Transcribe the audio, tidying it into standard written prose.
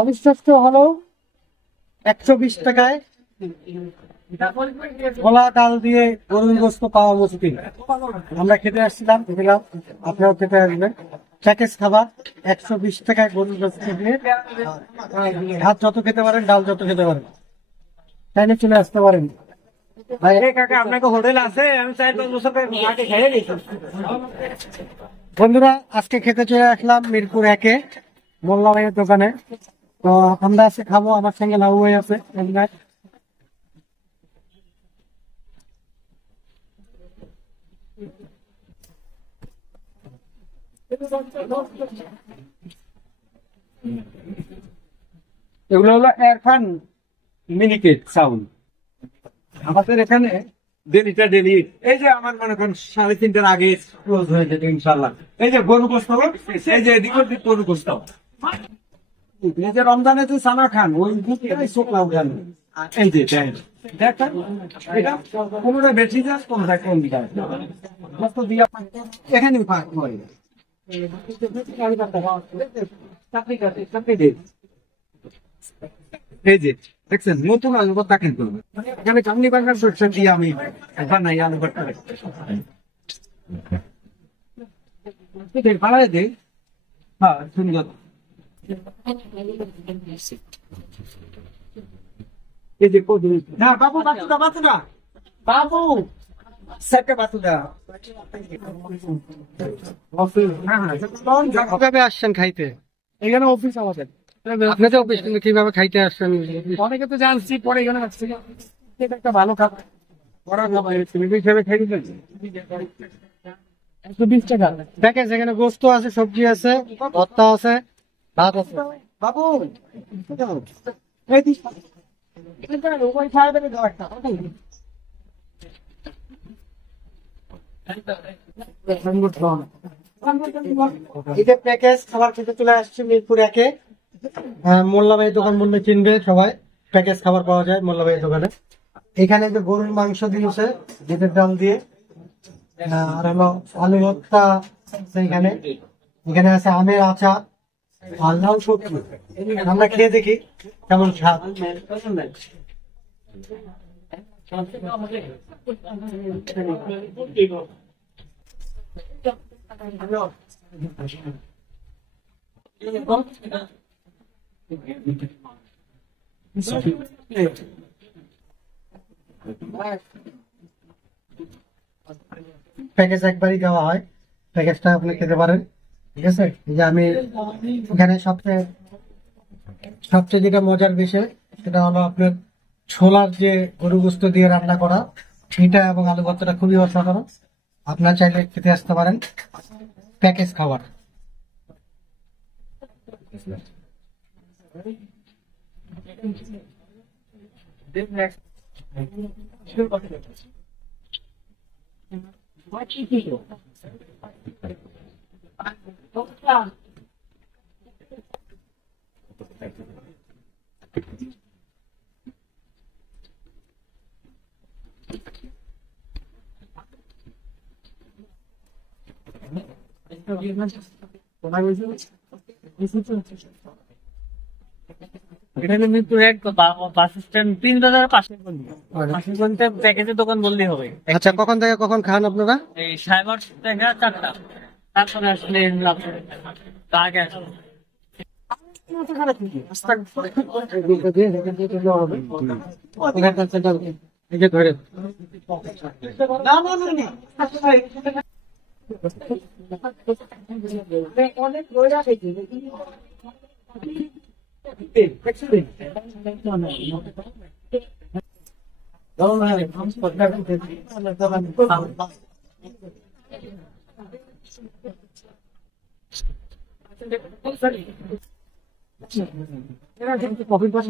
অবিশ্বাস্য হলো 120 টাকায় ছোলা ডাল দিয়ে গরুর গোস্ত পাওয়া মুশকিল। আমরা খেতে আসছিলাম, দেখলাম আপনারাও খেতে আসবেন। প্যাকেজ খাবার 120 টাকায় গরুর গোস্ত দিয়ে ভাত যত খেতে পারেন, ডাল যত খেতে পারেন, চাইলে চলে আসতে পারেন। ভাই কাকা আপনাকে হোটেল আছে? আমি 4-5 বছর আগে খেয়ে গেছি। বন্ধুরা, আজকে খেতে চলে আসলাম মিরপুর 1-এ মোল্লা ভাইয়ের দোকানে। তো আমরা আজকে খাবো, আমার সঙ্গে লাউ ভাই আছে। এগুলো হলো এরফান মিনিকেট চাউল। আমাদের এখানে ডেলি এই যে আমার মনে করেন 3:30টার আগে ক্লোজ হয়ে যেত ইনশাল্লাহ। এই যে গরু গোস্ত, এই যে এদিক ওদিক গরু গোস্ত। এই যে রমজানে যে সানা খান, ওই শুকনা খান। এই যে দেখেন, এটা কোনোটা বেশি যায়, কোনোটা কম যায়। গোস্ত দিয়া এখানে পাক হয়। এই যে দেখছেন নতুন আলু ভর্তা কিন্তু এখানে কামনি বাগান সরষে দিয়ে আমি বানাই আলু ভর্তা। বাড়াই দেই, হ্যাঁ সুন্দর। এই যে না বাবু, বাতুদা বাবু সেটে বাতুদা কিভাবে আসছেন খাইতে? এখানে অফিস আমাদের। আপনাদের অফিস, কিন্তু কিভাবে খাইতে আসছেন? অনেকে তো জানছি, পরে এখানে আসছে। এটা একটা ভালো খাবার, বড় খাবার হিসেবে খাই দিতেন। 120 টাকা প্যাকেজ। এখানে গোস্ত আছে, সবজি আছে, ভর্তা আছে, ভাত আছে। বাবু এটা প্যাকেজ খাবার খেতে চলে আসছে মিরপুর 1-এ। মোল্লা ভাইয়ের দোকান বললে চিনবে সবাই। প্যাকেজ খাবার পাওয়া যায় মোল্লা ভাইয়ের দোকানে। এখানে যে গরুর মাংস দিয়েছে যেটার ডাল দিয়ে, আর হলো আলু ভর্তা এখানে। এখানে আছে আমের আচার আর লাউ সবজি। আমরা খেয়ে দেখি কেমন স্বাদ। প্যাকেজ একবারই দেওয়া হয়, প্যাকেজটা আপনি খেতে পারেন। ঠিক আছে, এই যে আমি এখানে সবচেয়ে যেটা মজার বিষয় সেটা হলো আপনার ছোলার যে গরু গোস্ত দিয়ে রান্না করা সেটা এবং আলু ভর্তাটা খুবই অসাধারণ। আপনার চাইলে খেতে আসতে পারেন। প্যাকেজ খাবার। মিরপুর 1 বাস স্ট্যান্ড 3,000 পাশের গলিতে প্যাকেজের দোকান বললেই হবে। আচ্ছা, কখন থেকে কখন খান আপনারা? এই 8:30 থেকে 4টা, তারপরে আসলে আগে আসলে কফির পাশে